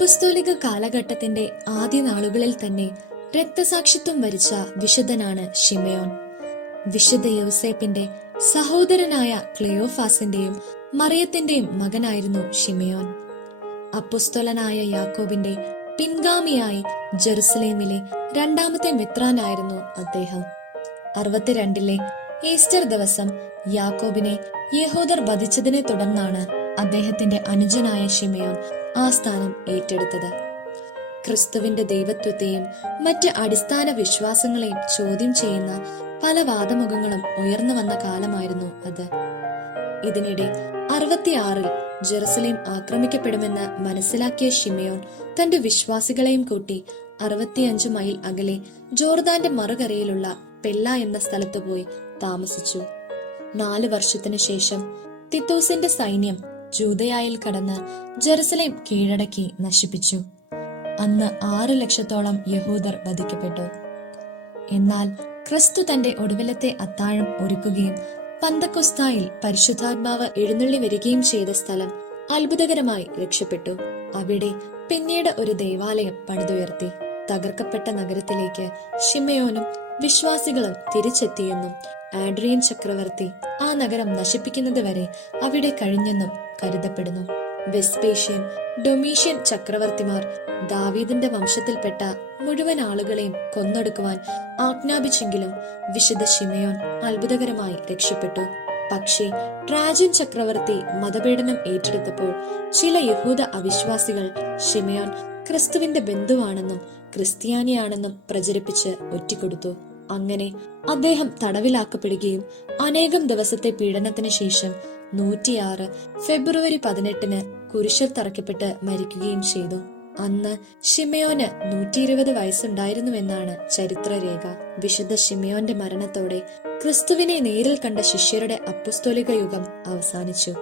അപ്പസ്തോലിക കാലഘട്ടത്തിന്റെ ആദ്യ നാളുകളിൽ തന്നെ രക്തസാക്ഷിത്വം വരിച്ച വിശുദ്ധനാണ് ഷിമയോൻ വിശുദ്ധ യൗസേപ്പിന്റെ സഹോദരനായ ക്ലിയോഫാസിന്റെയും മറിയത്തിന്റെയും മകനായിരുന്നു ഷിമയോൻ അപ്പുസ്തോലനായ യാക്കോബിന്റെ പിൻഗാമിയായി ജെറുസലേമിലെ രണ്ടാമത്തെ മിത്രാനായിരുന്നു അദ്ദേഹം. അറുപത്തിരണ്ടിലെ ഈസ്റ്റർ ദിവസം യാക്കോബിനെ യഹോദർ വധിച്ചതിനെ തുടർന്നാണ് അദ്ദേഹത്തിന്റെ അനുജനായ ഷിമയോൻ ആ സ്ഥാനം ഏറ്റെടുത്തത്. ക്രിസ്തുവിന്റെ ദൈവത്വത്തെയും മറ്റ് അടിസ്ഥാന വിശ്വാസങ്ങളെയും ചോദ്യം ചെയ്യുന്ന പല വാദമുഖങ്ങളും ഉയർന്നു വന്ന കാലമായിരുന്നു അത്. ഇതിനിടെ അറുപത്തിയാറിൽ ജെറുസലേം ആക്രമിക്കപ്പെടുമെന്ന് മനസ്സിലാക്കിയ ഷിമയോൻ തന്റെ വിശ്വാസികളെയും കൂട്ടി അറുപത്തിയഞ്ചു മൈൽ അകലെ ജോർദാന്റെ മറുകരയിലുള്ള പെല്ല എന്ന സ്ഥലത്ത് പോയി താമസിച്ചു. നാല് വർഷത്തിനു ശേഷം തിത്തോസിന്റെ സൈന്യം ജൂതയായിൽ കടന്ന് ജെറുസലേം കീഴടക്കി നശിപ്പിച്ചു. അന്ന് ആറ് ലക്ഷത്തോളം യഹൂദർ വധിക്കപ്പെട്ടു. എന്നാൽ ക്രിസ്തു തന്റെ ഒടുവിലത്തെ അത്താഴം ഒരുക്കുകയും പന്തക്കൊസ്തായിൽ പരിശുദ്ധാത്മാവ് എഴുന്നള്ളി വരികയും ചെയ്ത സ്ഥലം അത്ഭുതകരമായി രക്ഷപ്പെട്ടു. അവിടെ പിന്നീട് ഒരു ദേവാലയം പണിതുയർത്തി. തകർക്കപ്പെട്ട നഗരത്തിലേക്ക് ഷിമയോനും വിശ്വാസികളും തിരിച്ചെത്തിയെന്നും ആഡ്രിയൻ ചക്രവർത്തി ആ നഗരം നശിപ്പിക്കുന്നത് വരെ അവിടെ കഴിഞ്ഞെന്നും കരുതപ്പെടുന്നു. വെസ്പേഷ്യൻ ഡൊമീഷ്യൻ ചക്രവർത്തിമാർ ദാവീദിന്റെ വംശത്തിൽപ്പെട്ട മുഴുവൻ ആളുകളെയും കൊന്നൊടുക്കുവാൻ ആജ്ഞാപിച്ചെങ്കിലും വിശുദ്ധ ഷിമയോൻ അത്ഭുതകരമായി രക്ഷപ്പെട്ടു. പക്ഷേ ട്രാജൻ ചക്രവർത്തി മതപീഡനം ഏറ്റെടുത്തപ്പോൾ ചില യഹൂദ അവിശ്വാസികൾ ഷിമയോൻ ക്രിസ്തുവിന്റെ ബന്ധുവാണെന്നും ക്രിസ്ത്യാനിയാണെന്നും പ്രചരിപ്പിച്ച് ഒറ്റിക്കൊടുത്തു. അങ്ങനെ അദ്ദേഹം തടവിലാക്കപ്പെടുകയും അനേകം ദിവസത്തെ പീഡനത്തിന് ശേഷം നൂറ്റിയാറ് ഫെബ്രുവരി പതിനെട്ടിന് കുരിശിൽ തറക്കപ്പെട്ട് മരിക്കുകയും ചെയ്തു. അന്ന് ഷിമയോന് നൂറ്റി ഇരുപത് വയസ്സുണ്ടായിരുന്നുവെന്നാണ് ചരിത്രരേഖ. വിശുദ്ധ ഷിമയോന്റെ മരണത്തോടെ ക്രിസ്തുവിനെ നേരിൽ കണ്ട ശിഷ്യരുടെ അപ്പസ്തോലിക യുഗം അവസാനിച്ചു.